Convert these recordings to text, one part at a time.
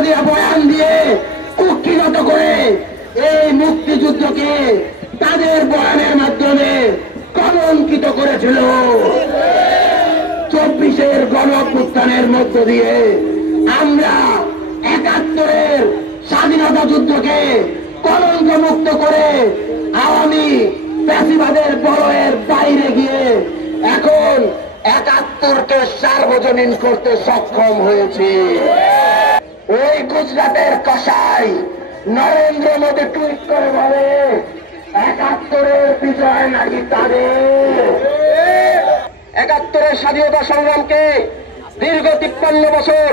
ফেসিবাদীরা বয়ান দিয়ে কুক্ষিগত করে এই মুক্তিযুদ্ধকে তাদের বয়ানের মাধ্যমে কলঙ্কিত করেছিল। 24-এর গণ-অভ্যুত্থানের মধ্য দিয়ে আমরা 71-এর স্বাধীনতা যুদ্ধকে কলঙ্কমুক্ত করে আওয়ামী ফ্যাসিবাদের বলয়ের বাইরে গিয়ে এখন 71কে সার্বজনীন করতে সক্ষম হয়েছি। ওই গুজরাটের কসাই নরেন্দ্র মোদী টুইট করে বলে 71-এর বিজয় নাকি তাদের। 71-এর স্বাধীনতা সংগ্রামকে দীর্ঘ 53 বছর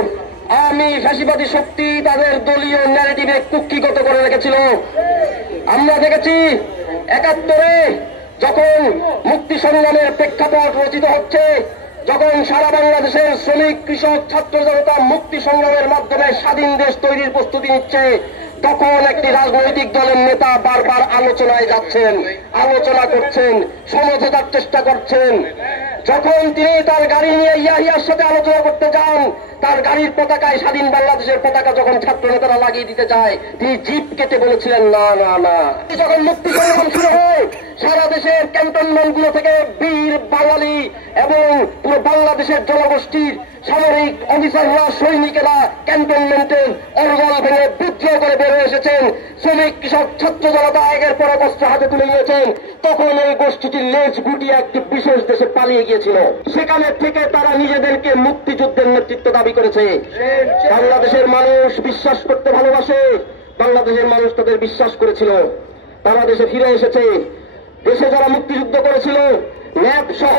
আওয়ামী ফ্যাসিবাদী শক্তি তাদের দলীয় ন্যারেটিভে কুক্ষিগত করে রেখেছিল। আমরা দেখেছি 71-এ যখন মুক্তি সংগ্রামের প্রেক্ষাপট রচিত হচ্ছে, যখন সারা বাংলাদেশের শ্রমিক, কৃষক, ছাত্র জনতা মুক্তি সংগ্রামের মাধ্যমে স্বাধীন দেশ তৈরির প্রস্তুতি নিচ্ছে, তখন একটি রাজনৈতিক দলের নেতা বারবার আলোচনায় যাচ্ছেন, আলোচনা করছেন, সমঝোতার চেষ্টা করছেন। যখন তিনি তার গাড়ি নিয়ে ইয়াহিয়ার সাথে আলোচনা করতে যান, তার গাড়ির পতাকায় স্বাধীন বাংলাদেশের পতাকা যখন ছাত্র নেতারা লাগিয়ে দিতে চায়, তিনি জিপ কেটে বলেছিলেন না না না। যখন মুক্তি সংগ্রাম শুরু হয়, সারা দেশের ক্যান্টনমেন্ট গুলো থেকে বীর বাঙালি এবং পুরো বাংলাদেশের জনগোষ্ঠীর সামরিক অফিসাররা, সৈনিকেরা ক্যান্টনমেন্টের অরগল ভেঙে বিদ্রোহ করে বের হয়ে এসেছেন। শ্রমিক, কৃষক, ছাত্র জনতা একের পর এক অস্ত্র হাতে তুলে নিয়েছেন। তখন এই গোষ্ঠীটির লেজ গুটিয়ে একটি বিশেষ দেশে পালিয়ে গিয়েছিল। সেখানে থেকে তারা নিজেদেরকে মুক্তিযুদ্ধের নেতৃত্ব দাবি করেছে। বাংলাদেশের মানুষ বিশ্বাস করতে ভালোবাসে, বাংলাদেশের মানুষ তাদের বিশ্বাস করেছিল। তারা দেশে ফিরে এসেছে। দেশে যারা মুক্তিযুদ্ধ করেছিল, ন্যাপ সহ,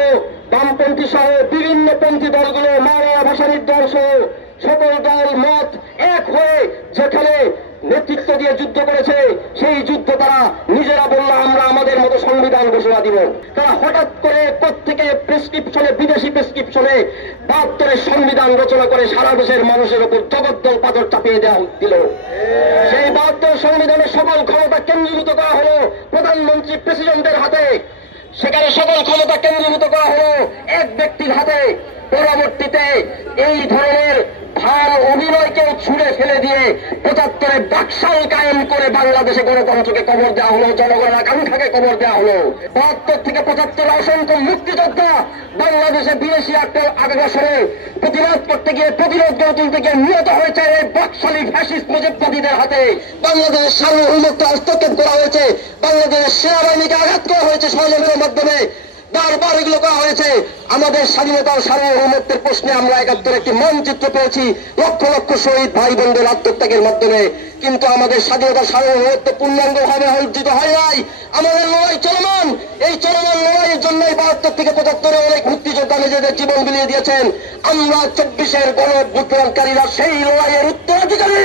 বামপন্থী সহ বিভিন্ন পন্থী দলগুলো, মাওলানা ভাসানীর দল সহ সকল দল মত এক হয়ে যেখানে নেতৃত্ব দিয়ে যুদ্ধ করেছে, সেই যুদ্ধ তারা নিজেরা বলল আমরা আমাদের মতো সংবিধান ঘোষণা দিব। তারা হঠাৎ করে প্রত্যেকে প্রেসক্রিপশনে, বিদেশি প্রেসক্রিপশনে 72-এর সংবিধান রচনা করে সারা দেশের মানুষের উপর জগদ্দল পাথর চাপিয়ে দেওয়া দিল। সেই 72 সংবিধানের সকল ক্ষমতা কেন্দ্রীভূত করা হলো প্রধানমন্ত্রী, প্রেসিডেন্টের হাতে। সেখানে সকল ক্ষমতা কেন্দ্রীভূত করা হলো এক ব্যক্তির হাতে। পরবর্তীতে এই ধরনের ভার অভিনয়কেও ছুঁড়ে ফেলে দিয়ে 75-এ বাকশাল কায়েম করে বাংলাদেশে গণতন্ত্রকে কবর দেওয়া হলো, জনগণের আকাঙ্ক্ষাকে কবর দেওয়া হলো। 72 থেকে 75 অসংখ্য মুক্তিযোদ্ধা বাংলাদেশে বিদেশি আগ্রাসনে প্রতিরোধ করতে গিয়ে, প্রতিরোধ গড়ে তুলতে গিয়ে নিহত হয়েছে এই বাকশালী ফ্যাসিস্ট মুজিববাদীদের হাতে। বাংলাদেশের সার্বভৌমত্ব হস্তক্ষেপ করা হয়েছে, বাংলাদেশের সেনাবাহিনীকে আঘাত করা হয়েছে ষড়যন্ত্রের মাধ্যমে, বারবার এগুলো করা হয়েছে। আমাদের স্বাধীনতা ও সার্বভৌমত্বের প্রশ্নে আমরা 71 একটি মানচিত্র পেয়েছি লক্ষ লক্ষ শহীদ ভাই বোনদের আত্মত্যাগের মাধ্যমে। কিন্তু আমাদের স্বাধীনতা সার্বভৌমত্ব পূর্ণাঙ্গভাবে অর্জিত হয় নাই। আমাদের লড়াই চলমান। এই চলমান লড়াইয়ের জন্যই 72 থেকে 75-এ অনেক মুক্তিযোদ্ধা নিজেদের জীবন বিলিয়ে দিয়েছেন। আমরা 24-এর গণ-অভ্যুত্থানকারীরা সেই লড়াইয়ের উত্তরাধিকারী।